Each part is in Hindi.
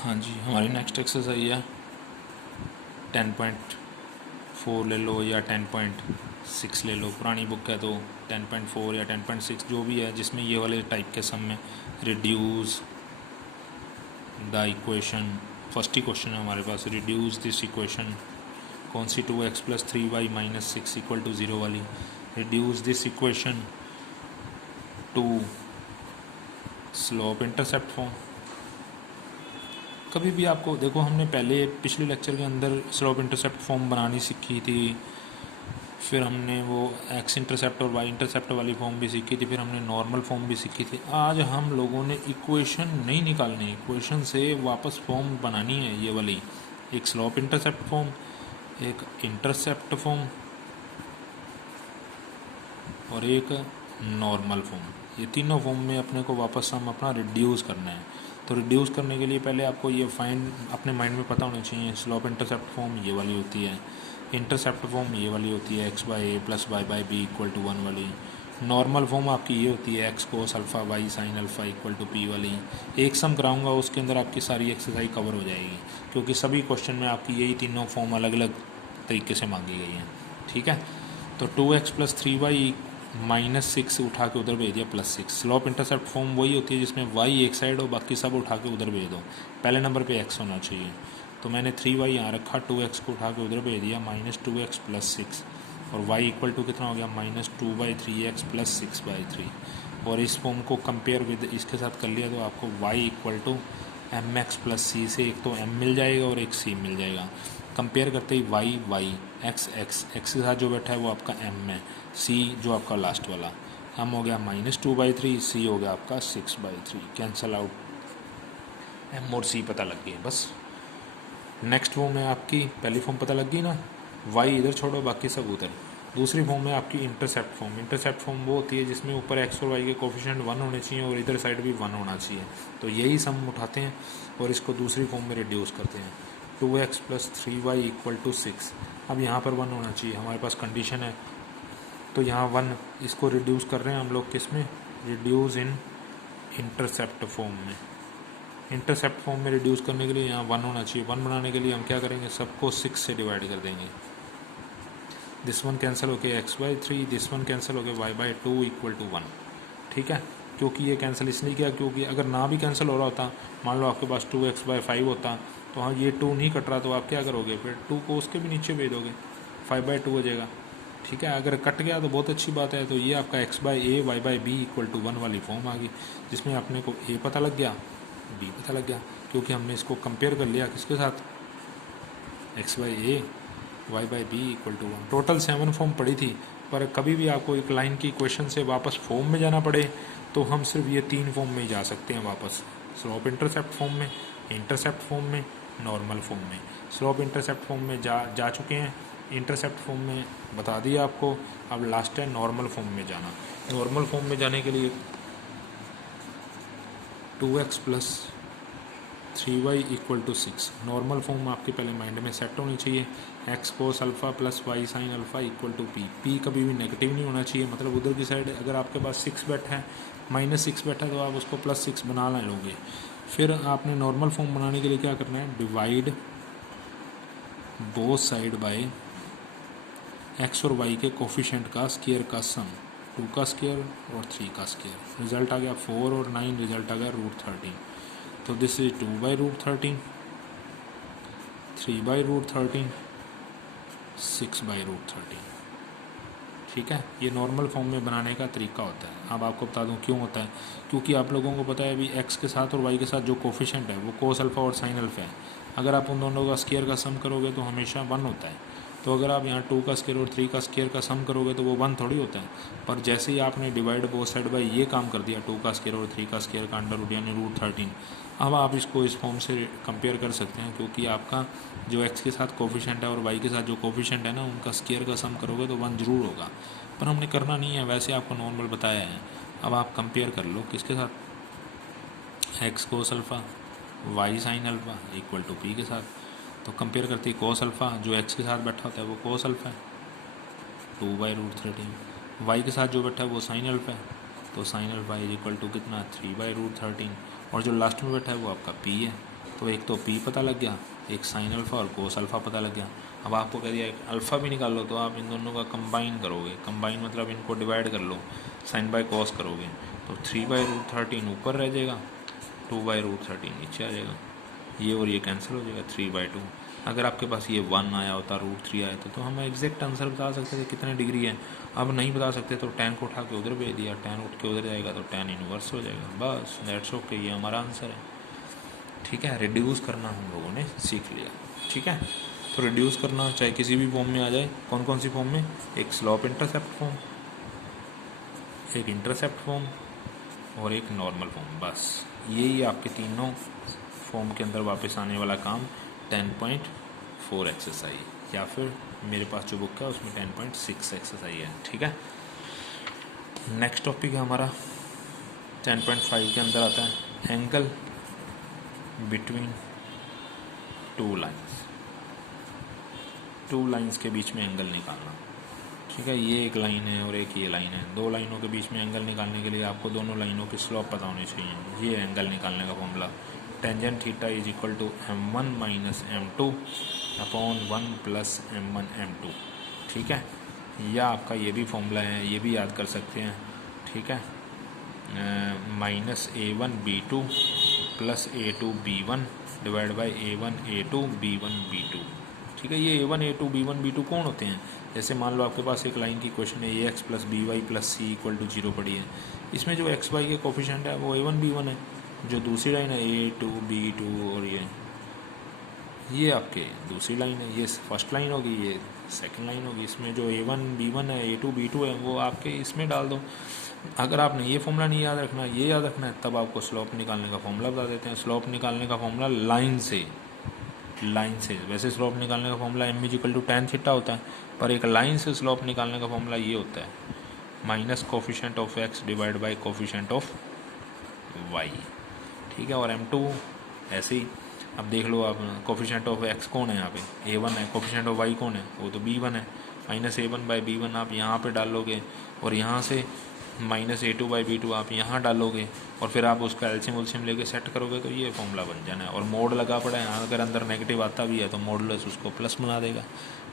हाँ जी, हमारी नेक्स्ट एक्सरसाइज है 10.4 ले लो या 10.6 ले लो। पुरानी बुक है तो 10.4 या 10.6 जो भी है, जिसमें ये वाले टाइप के सम में reduce the equation. First he question है हमारे पास, रिड्यूस दिस इक्वेशन। कौन सी? 2x + 3y - 6 = 0 वाली। Reduce this equation two slope intercept form. कभी भी आपको देखो, हमने पहले पिछले लेक्चर के अंदर स्लोप इंटरसेप्ट फॉर्म बनानी सीखी थी, फिर हमने वो एक्स इंटरसेप्ट और वाई इंटरसेप्ट वाली फॉर्म भी सीखी थी, फिर हमने नॉर्मल फॉर्म भी सीखी थी। आज हम लोगों ने इक्वेशन नहीं निकालनी, इक्वेशन से वापस फॉर्म बनानी है। ये वाली एक स्लोप इंटरसेप्ट फॉर्म, एक इंटरसेप्ट फॉर्म और एक नॉर्मल फॉर्म। ये तीनों फॉर्म में अपने को वापस हम अपना रिड्यूस करना है। तो रिड्यूस करने के लिए पहले आपको ये फाइंड अपने माइंड में पता होना चाहिए। स्लोप इंटरसेप्ट फॉर्म ये वाली होती है, इंटरसेप्ट फॉर्म ये वाली होती है x/a + y/b = 1 वाली। नॉर्मल फॉर्म आपकी ये होती है x cos alpha y sin alpha = p वाली। एक सम कराऊंगा उसके अंदर आपकी सारी एक्सरसाइज कवर हो जाएगी, क्योंकि सभी क्वेश्चन में आपकी यही तीनों फॉर्म अलग अलग तरीके से मांगी गई हैं। ठीक है, तो 2x + 3y -6 उठा के उधर भेज दिया +6। स्लोप इंटरसेप्ट फॉर्म वही होती है जिसमें y एक साइड हो, बाकी सब उठा के उधर भेज दो। पहले नंबर पे x होना चाहिए, तो मैंने 3y यहाँ रखा, 2x को उठा के उधर भेज दिया -2x + 6, और y = कितना हो गया -2/3x + 6/3। और इस फॉर्म को कंपेयर विद इसके साथ कर लिया तो आपको y = mx + c से एक तो m मिल जाएगा और एक c मिल जाएगा। कंपेयर करते ही y x के साथ जो बैठा है वो आपका m है, c जो आपका लास्ट वाला m हो गया -2/3, c हो गया आपका 6/3। कैंसल आउट, m और c पता लग गए। बस नेक्स्ट फॉर्म है आपकी, पहली फॉर्म पता लग गई ना, y इधर छोड़ो बाकी सब उधर। दूसरी फॉर्म है आपकी इंटरसेप्ट फॉर्म। इंटरसेप्ट फॉर्म वो होती है जिसमें ऊपर x और y के कोफिशिएंट 1 होने चाहिए और इधर साइड भी 1 होना चाहिए। तो यही सम उठाते हैं और इसको दूसरी फॉर्म में रिड्यूस करते हैं। 2x + 3y = 6। अब यहाँ पर 1 होना चाहिए, हमारे पास कंडीशन है, तो यहाँ 1, इसको रिड्यूस कर रहे हैं हम लोग किस में? रिड्यूस इन इंटरसेप्ट फॉर्म में। इंटरसेप्ट फॉर्म में रिड्यूस करने के लिए यहाँ 1 होना चाहिए। 1 बनाने के लिए हम क्या करेंगे? सबको 6 से डिवाइड कर देंगे। दिस 1 कैंसिल होके x/3, दिस 1 कैंसिल होके y/2 = 1। ठीक है, क्योंकि ये कैंसिल इसलिए किया क्योंकि अगर ना भी कैंसिल हो रहा होता, मान लो आपके पास 2x/5 होता, तो हाँ ये 2 नहीं कट रहा, तो आप क्या करोगे? फिर 2 को उसके भी नीचे भेज दोगे, 5/2 हो जाएगा। ठीक है, अगर कट गया तो बहुत अच्छी बात है। तो ये आपका x/a y/b = 1 वाली फॉर्म आ गई, जिसमें अपने को a पता लग गया, b पता लग गया, क्योंकि हमने इसको कंपेयर कर लिया किसके साथ? x/a y/b = 1। टोटल 7 फॉर्म पड़ी थी, पर कभी भी आपको एक लाइन की इक्वेशन से वापस फॉर्म में जाना पड़े तो हम सिर्फ ये 3 फॉर्म में ही जा सकते हैं वापस। स्लोप इंटरसेप्ट फॉर्म में, इंटरसेप्ट फॉर्म में, नॉर्मल फॉर्म में। स्लोप इंटरसेप्ट फॉर्म में जा चुके हैं, इंटरसेप्ट फॉर्म में बता दिया आपको। अब लास्ट है नॉर्मल फॉर्म में जाना। नॉर्मल फॉर्म में जाने के लिए 2x + 3y = 6। नॉर्मल फॉर्म आपके पहले माइंड में सेट होनी चाहिए। x cos alpha + y sin alpha = p। p कभी भी नेगेटिव नहीं होना चाहिए, मतलब उधर की साइड अगर आपके पास 6 बैठा है, -6 बैठा है, तो आप उसको +6 बना लोगे। फिर आपने नॉर्मल फॉर्म बनाने के लिए क्या करना है? Divide both side by x और y के कोफिशिएंट का स्क्वायर का सम। 2 का स्क्वायर और 3 का स्क्वायर। रिजल्ट आ गया 4 और 9, रिजल्ट आ गया √13। तो दिस इज 2/√13, 3/√13, 6/√13। ठीक है, ये नॉर्मल फॉर्म में बनाने का तरीका होता है। अब आपको बता दूं क्यों होता है, क्योंकि आप लोगों को पता है अभी x के साथ और y के साथ जो कोफिशिएंट है वो cos अल्फ़ा और sin अल्फ़ा है। अगर आप उन दोनों का स्क्वायर का सम करोगे तो हमेशा 1 होता है। तो अगर आप यहाँ 2 का स्क्वायर और 3 का स्क्वायर का सम करोगे तो वो 1 थोड़ी होता है। पर जैसे ही आपने डिवाइड बोथ साइड बाय ये काम कर दिया, 2 का स्क्वायर और 3 का स्क्वायर का अंडर यानी √13, अब आप इसको इस फॉर्म से कंपेयर कर सकते हैं, क्योंकि आपका जो x के साथ कोफिशिएंट है और y के साथ जो कोफिशिएंट है ना, उनका स्क्वायर का सम करोगे तो 1 ज़रूर होगा। पर हमने करना नहीं है, वैसे आपको नॉर्मल बताया है। अब आप कंपेयर कर लो किसके साथ? x cos alpha y sin alpha = p के साथ। तो कंपेयर करते ही cos अल्फ़ा जो x के साथ बैठा होता है वो cos अल्फ़ा है 2/√13, y के साथ जो बैठा है वो sin अल्फ़ा है, तो sin अल्फ़ा = कितना? 3/√13, और जो लास्ट में बैठा है वो आपका p है तो एक तो पी पता लग गया, एक साइन अल्फ़ा और कोस अल्फ़ा पता लग गया। अब आपको कह दिया एक अल्फ़ा भी निकाल लो, तो आप इन दोनों का कंबाइन करोगे, कंबाइन मतलब इनको डिवाइड कर लो, साइन बाय कॉस करोगे, तो 3/√13 ऊपर रह जाएगा, 2/√13 नीचे आ जाएगा, ये और ये कैंसिल हो जाएगा, 3/2। अगर आपके पास ये 1 आया होता, √3 आया था, तो हम एग्जैक्ट आंसर बता सकते थे कितने डिग्री है। अब नहीं बता सकते तो tan को उठा के उधर भेज दिया, tan उठ के उधर जाएगा तो tan इनवर्स हो जाएगा, बस दैट्स ओके, ये हमारा आंसर है। ठीक है, रिड्यूस करना हम लोगों ने सीख लिया। ठीक है, तो रिड्यूस करना चाहे किसी भी फॉर्म में आ जाए, कौन कौन सी फॉर्म में, एक स्लोप इंटरसेप्ट फॉर्म, एक इंटरसेप्ट फॉर्म और एक नॉर्मल फॉर्म, बस यही आपके तीनों फॉर्म के अंदर वापस आने वाला काम 10.4 एक्सरसाइज, या फिर मेरे पास जो बुक है उसमें 10.6 एक्सरसाइज है। ठीक है, नेक्स्ट टॉपिक है हमारा 10.5 के अंदर आता है angle between two lines, two lines के बीच में एंगल निकालना। ठीक है, ये एक लाइन है और एक ये लाइन है, दो लाइनों के बीच में एंगल निकालने के लिए आपको दोनों लाइनों की स्लोप पता होनी चाहिए। ये एंगल निकालने का formula, tangent theta is equal to m1 minus m2 upon 1 plus m1 m2। ठीक है, या आपका ये भी फॉर्मूला है, ये भी याद कर सकते हैं। ठीक है, minus a1 b2 plus a2 b1 divide by a1 a2 b1 b2। ठीक है, ये a1 a2 b1 b2 कौन होते हैं? जैसे मान लो आपके पास एक लाइन की क्वेश्चन है, ax plus by plus C equal to 0 पड़ी है, इसमें जो एक्स वाई के कोफिशिएंट है वो a1 b1 है, जो दूसरी लाइन है a2 b2 और ये आपके दूसरी लाइन है, ये फर्स्ट लाइन होगी, ये सेकंड लाइन होगी। इसमें जो a1 b1 है, a2 b2 है, वो आपके इसमें डाल दो। अगर आपने ये फॉर्मूला नहीं याद रखना, ये याद रखना है, तब आपको स्लोप निकालने का फॉर्मूला बता देते हैं। स्लोप निकालने का फॉर्मूला लाइन से, वैसे स्लोप निकालने का formula m equal to tan theta होता है, पर एक लाइन से स्लोप निकालने का फॉर्मूला ये होता है minus coefficient of x divide by coefficient of y। ठीक है, और m2 ऐसे ही। अब देख लो आप, कोफिशिएंट ऑफ x कौन है यहाँ पे, a1 है, कोफिशिएंट ऑफ y कौन है, वो तो b1 है, माइनस a1 बाई b1 आप यहाँ पे डालोगे, और यहाँ से माइनस a2 बाई b2 आप यहाँ डालोगे, और फिर आप उसका एल्शियम उल्शियम लेके सेट करोगे तो ये फॉर्मूला बन जाना है। और मोड लगा पड़ा है, अगर अंदर नेगेटिव आता भी है तो मॉडुलस उसको प्लस बना देगा।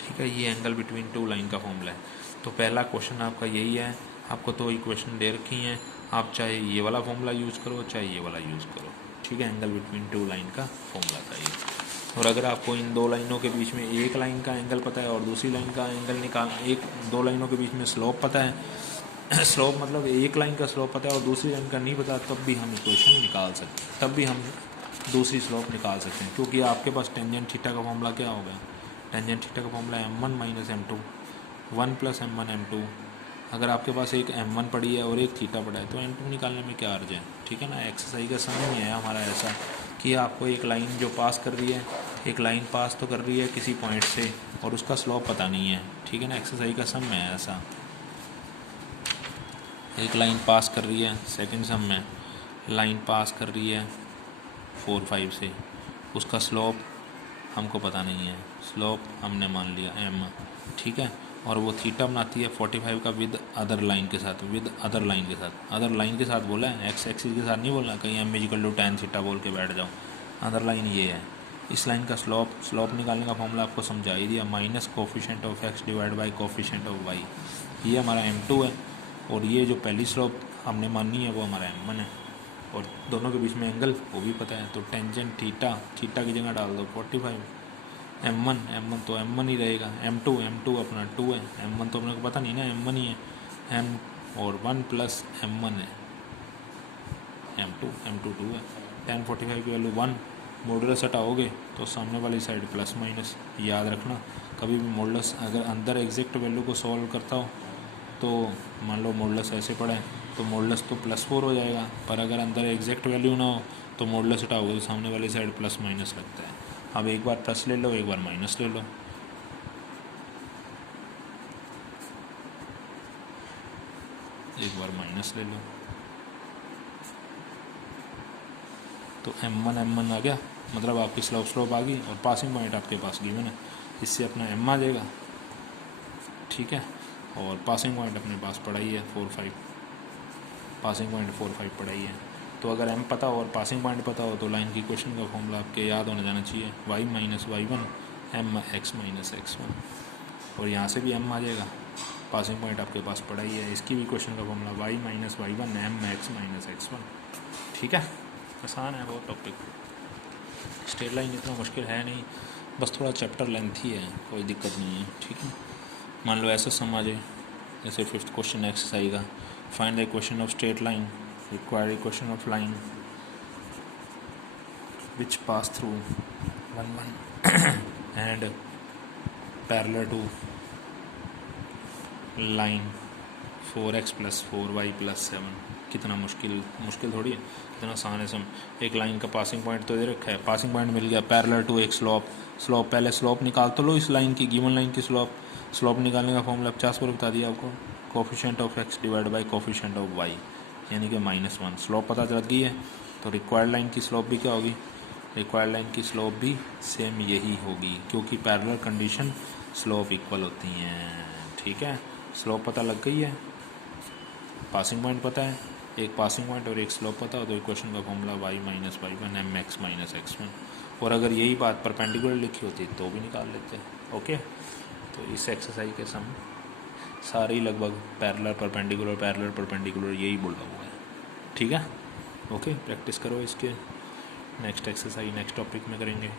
ठीक है, ये एंगल बिटवीन टू लाइन का फॉर्मूला है। तो पहला क्वेश्चन आपका यही है, आपको तो इक्वेशन दे रखी हैं, आप चाहे ये वाला फॉर्मूला यूज़ करो चाहे ये वाला यूज़ करो। ठीक है, एंगल बिटवीन टू लाइन का फॉर्मूला था ये। और अगर आपको इन दो लाइनों के बीच में एक लाइन का एंगल पता है और दूसरी लाइन का एंगल दो लाइनों के बीच में स्लोप पता है, स्लोप मतलब एक लाइन का स्लोप पता है और दूसरी लाइन का नहीं पता, तब भी हम इक्वेशन निकाल सकते हैं, तब भी हम दूसरी स्लोप निकाल सकते हैं, क्योंकि आपके पास टेंजेंट थीटा का फॉर्मूला क्या होगा, टेंजेंट थीटा का formula m1 minus m2 1 plus m1 m2। अगर आपके पास एक m1 पड़ी है और एक थीटा पड़ा है तो m2 निकालने में क्या अर्ज है। ठीक है ना, एक्सरसाइज का समय नहीं है हमारा ऐसा कि आपको एक लाइन जो पास कर रही है, एक लाइन पास तो कर रही है किसी पॉइंट से और उसका स्लोप पता नहीं है। ठीक है ना, एक्सरसाइज का सम है ऐसा, एक लाइन पास कर रही है, सेकंड सम में लाइन पास कर रही है 4 5 से, उसका स्लोप हमको पता नहीं है, स्लोप हमने मान लिया m। ठीक है, और वो थीटा बनाती है 45 का विद अदर लाइन के साथ, विद अदर लाइन के साथ, अदर लाइन के साथ बोला है, एक्स एक्सिस के साथ नहीं बोला कहीं m equal to tan theta बोल के बैठ जाओ। अदर लाइन ये है, इस लाइन का स्लोप निकालने का फॉर्मूला आपको समझा ही दिया, minus coefficient of x divide by coefficient of y। ये हमारा m2 है, और ये जो पहली स्लोप हमने माननी है वो हमारा m1 है, और दोनों के बीच में एंगल वो भी पता है, तो टेंजेंट थीटा की जगह डाल दो 45, m1 तो m1 ही रहेगा, m2 अपना 2 है, m1 तो अपने को पता नहीं ना, m1 ही है, m और 1 प्लस m1 है, m2 2 है, tan 45 की वैल्यू 1, मॉडुलस हटाओगे तो सामने वाली साइड प्लस माइनस। याद रखना, कभी भी मॉडुलस अगर अंदर एग्जैक्ट वैल्यू को सॉल्व करता हो तो मान लो मॉडुलस ऐसे पड़ा है तो मॉडुलस तो +4 हो जाएगा, पर अगर अंदर एग्जैक्ट वैल्यू ना हो तो मॉडुलस हटाओगे तो सामने वाली साइड प्लस माइनस लगता है। अब एक बार प्लस ले लो, एक बार माइनस ले लो, एक बार माइनस ले लो, तो m1 आ गया, मतलब आपकी स्लोप आ गई और पासिंग पॉइंट आपके पास गिवन है, इससे अपना m आ जाएगा। ठीक है, और पासिंग पॉइंट अपने पास पड़ा ही है 4 5, पासिंग पॉइंट 4 5 पड़ा ही है, तो अगर m पता हो और पासिंग पॉइंट पता हो तो लाइन की इक्वेशन का फॉर्मूला आपके याद होने जाना चाहिए, y minus y one m x minus x one, और यहाँ से भी m आ जाएगा, पासिंग पॉइंट आपके पास पड़ा ही है, इसकी भी इक्वेशन का formula y minus y one m x minus x one. ठीक है, आसान है बहुत टॉपिक, स्ट्रेट लाइन इतना मुश्किल है नहीं, बस थोड़ा चैप्टर लेंथ ही है, कोई दिक्कत नहीं है। ठीक है, मान लो ऐसा सम आ जाए, जैसे फिफ्थ क्वेश्चन एक्सरसाइज का, find the equation of straight line, require equation of line which pass through 1 1 and parallel to line 4x plus 4y plus 7। कितना मुश्किल थोड़ी है, कितना आसान है सम। एक लाइन का पासिंग पॉइंट तो दे रखा है, पासिंग पॉइंट मिल गया, पैरेलल टू एक स्लोप पहले स्लोप निकाल तो लो इस लाइन की, गिवन लाइन की स्लोप निकालने का फॉर्मूला 50 पर बता दिया आपको, coefficient of x divide by coefficient of y यानी कि -1। स्लोप पता चल गई है, तो रिक्वायर्ड लाइन की स्लोप भी क्या होगी, रिक्वायर्ड लाइन की स्लोप भी सेम यही होगी, क्योंकि पैरेलल कंडीशन स्लोप इक्वल होती हैं। ठीक है, स्लोप पता लग गई है, पासिंग पॉइंट पता है, एक पासिंग पॉइंट और एक स्लोप पता हो, तो इक्वेशन का formula y minus y one m x minus x one. और अगर यही बात परपेंडिकुलर लिखी होती तो भी निकाल लेते। ओके, तो इस एक्सरसाइज के सम सारे ही लगभग पैरेलल परपेंडिकुलर यही बोला हुआ है। ठीक है, ओके, प्रैक्टिस करो इसके, नेक्स्ट एक्सरसाइज नेक्स्ट टॉपिक में करेंगे।